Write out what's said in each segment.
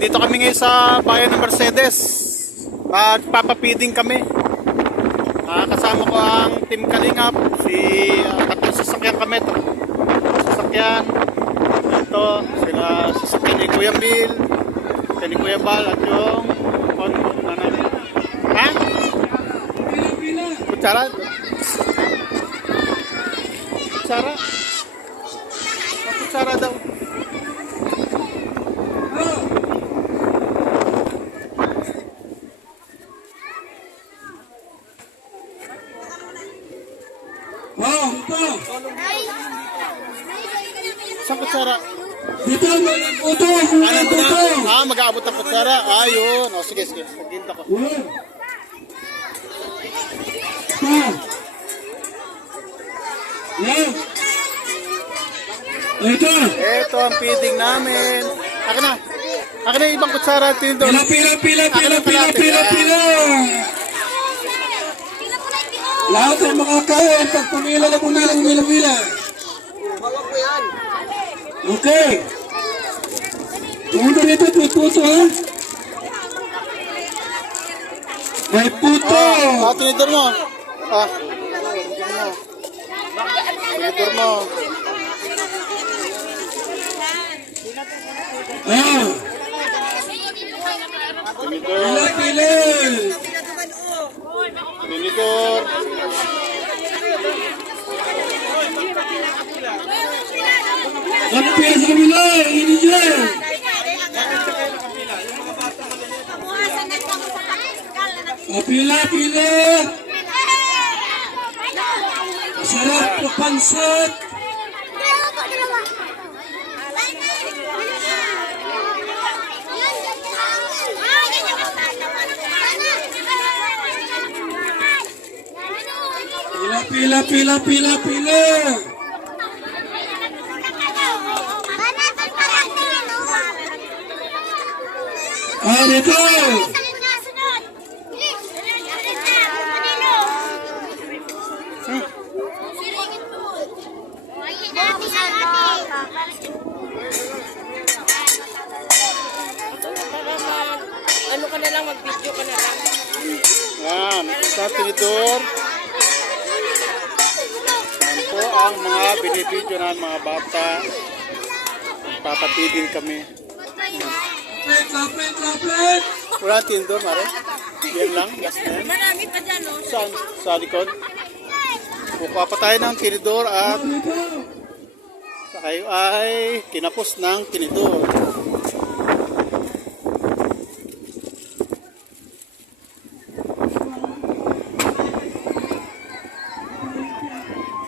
Nandito kami ngayon sa bayan ng Mercedes. Magpapapiding kami. Kasama ko ang Team Kalingap. Tatlong sasakyan kami. Sasakyan. Ito, sila sasakyan ni Kuya Bill, ni Kuya Bal, at yung konto na namin. Ha? Kutsara? Kutsara? Kutsara daw. Wow, ito. Saan kutsara? Dito, ito, ito. Mag-aabot ang kutsara. Ayun. O, sige. Paghinta ko. Yan. Yan. Ito. Ito ang feeding namin. Akin na yung ibang kutsara. Tinidor. Pila. Lahat ng mga kain, pagpamila na muna ng pila. Okay. Pumunta dito, puto ha? May puto. Tinidor mo. Tinidor mo. Pila. Tinidor. Ano pila sa kabila? Ini dyan. Pila. Sarap po pansat. Pila. Dito. Ano ka na lang, mag-video ka na lang. Yan. Sa tinidor. Yan po ang mga binibidyo ng mga bata. Papapidin kami. Lapit. Wala tinidor, Mare. Yan lang. Last na yan. Marami pa dyan, no? Saan? Sa likod. Kukuha pa tayo ng tinidor at kayo ay kinapos ng tinidor.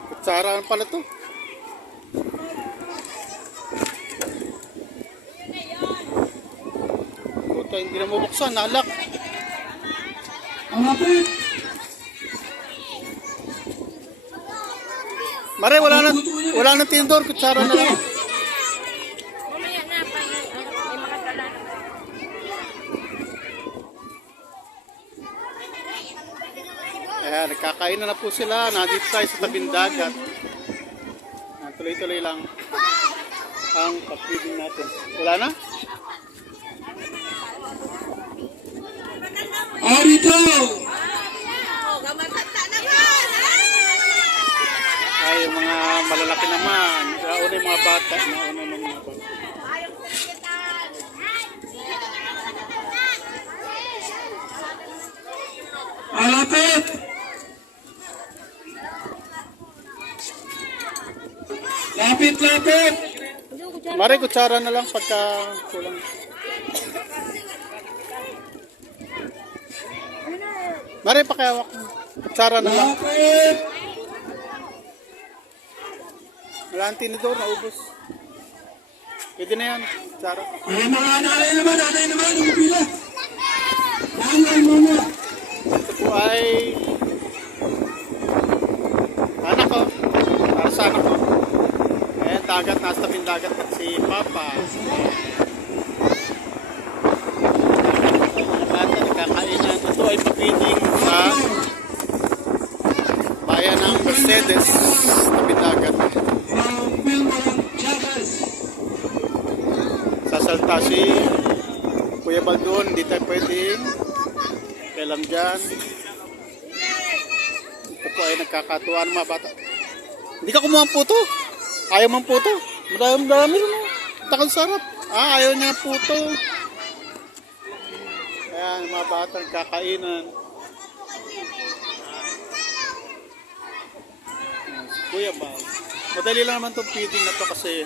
Kutsara pala to. Puta, hindi na mabuksan. Nalak. Lapit. Mare, wala nang tinidor. Kutsara na lang. Mamaya na, pag may makasala. Ayan, nagkakain na po sila. Nandito tayo sa tabing dagat. Tuloy-tuloy lang ang papiding natin. Wala na? Dito. Ay, yung mga malalaki naman. Nauna yung mga bata. Lapit. Mare, kutsara na lang pagka kulang. Mare, pakiawak mo. Kutsara na lang. Lapit. Wala ang tinidor, naubos. Pwede na yan. Kutsara. Ay, mga nanay naman, umipila. Nanay muna. Ito po ay anak ko. Para sa anak ko. Ayan, dagat. Nasa tabing dagat si Papa. Bata, nagkakainan. Ito ay papiding sa bayan ng Mercedes. Tabing dagat. Sasalta si Kuya Bal doon, hindi tayo pwedeng. Kailan dyan. Ito po ay nagkakatuwa ng mga bata. Hindi ka kumuha ng puto. Ayaw mang puto. Madami rin mo. Takal sarap. Ayaw niya ng puto. Ayan, mga bata nagkakainan. Ayan, si Kuya Bal. Madali lang naman itong feeding na to kasi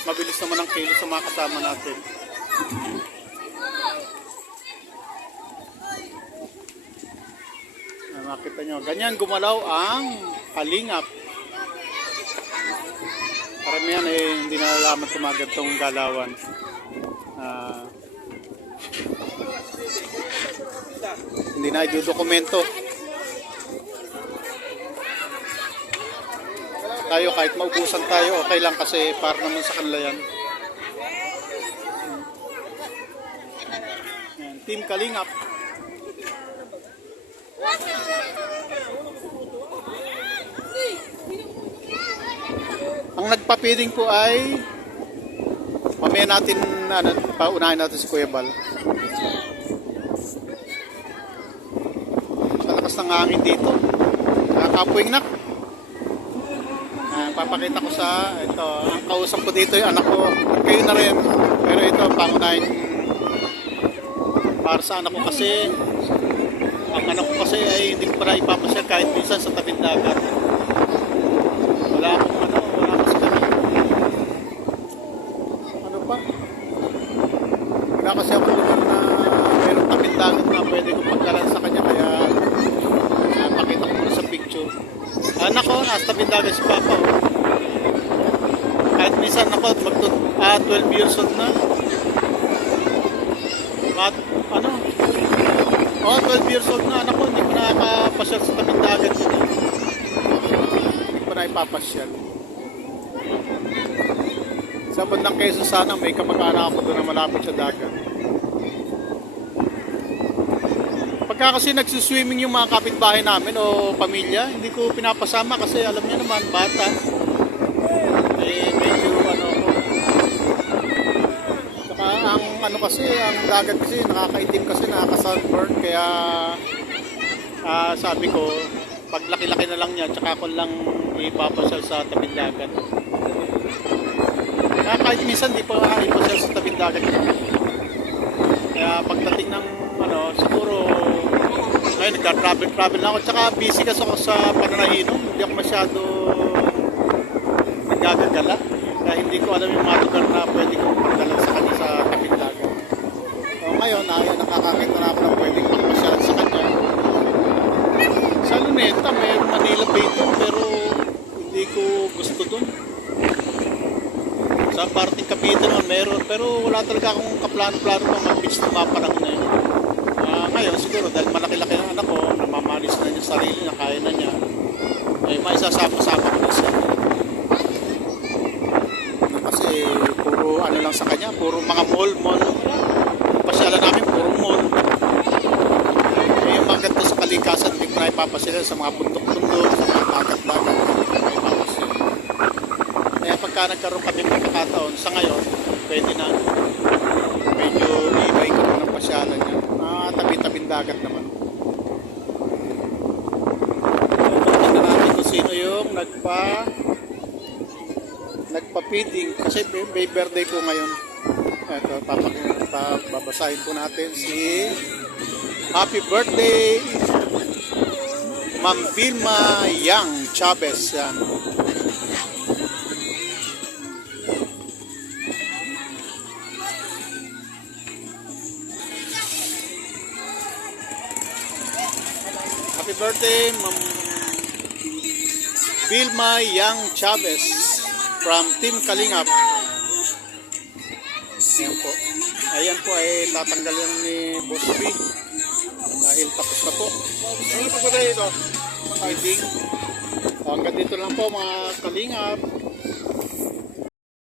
mabilis naman ang kilo sa mga kasama natin. Makita nyo, ganyan gumalaw ang kalingap. Karamihan hindi nalalaman kumagat itong galawan. Hindi na i-dokumento. Tayo kahit maubusan tayo, okay lang kasi para naman sa kanila yan. Yan, Team Kalingap. Ang nagpa-feeding po ay mamaya natin paunahin natin si Kuya Bal. Sa lakas ng hangin dito. Nakakapuwing nak. Papakita ko sa ito, ang kausap ko dito yung anak ko. At kayo na rin. Pero ito pangunahin para sa anak ko kasi ang anak ko kasi ay hindi ko pa ipapasya kahit minsan sa tabing dagat. Wala kasi kami. Ano pa? Wala kasi ako lugar na mayroong tabing dagat na pwede kong pagkalan sa kanya kaya pakita ko muna sa picture. Anak ko, nasa tabing dagat si Papa. Kahit minsan ako, 12 years old na. At 12 years old na anak ko, hindi ko nakakapasyal sa tabing dagat yun. Hindi ko na ipapasyal. Sa bandang Quezon sana, may kamag-anak ako doon na malapit sa dagat. Pagka kasi nagsuswimming yung mga kapitbahay namin o pamilya, hindi ko pinapasama kasi alam niyo naman, bata. Medyo saka ang kasi, ang dagat kasi nakakaitim kasi, nakaka-sunburn kaya sabi ko, pag laki-laki na lang niya, tsaka ko lang ipapasyal sa tabing dagat. Kahit minsan di pa ipasyal sa tabing dagat. Kaya pagdating ng siguro ngayon nagka-travel na ako, tsaka busy kasi ako sa pananahinom, hindi ako masyado nagagagala kaya hindi ko alam yung mga lugar na pwede kong pagdalan sa kanya sa tabing dagat. So ngayon nakakakita na ako na pwedeng pagpasyalan sa kanya sa Luneta. May Manila Bay doon pero hindi ko gusto doon. Sa parting Cavite naman meron pero wala talaga akong kaplano-plano pang mag-beach na mapanahon na yun. Ngayon siguro dahil malaki-laki ang anak ko, namamalis na niya sarili niya, kaya na niya, may isasama-sama ko na siya. Kasi puro lang sa kanya, puro mga mall. Pasyalan namin, puro mall. Yung mga ganito sa kalikasan, hindi ko na ipapasyalan sa mga bundok-bundok, sa mga dagat-dagat. Kaya pagka nagkaroon kami ng pagkakataon, sa ngayon, pwede na medyo ibay ko ng pasyalan niya. Tabi-tabing dagat naman. Tignan natin kung sino yung nagpa-feeding kasi may birthday po ngayon. Ito, babasahin po natin si Happy Birthday Ma'am Vilma Yang Chavez. Yan. Happy birthday, Ma'am Vilma Yang Chavez from Team Kalingap. Ayan po. Ayan po ay tatanggalin ni Boss B dahil tapos na po. Ano po ba ito? Feeding. Hanggang dito lang po mga Kalingap.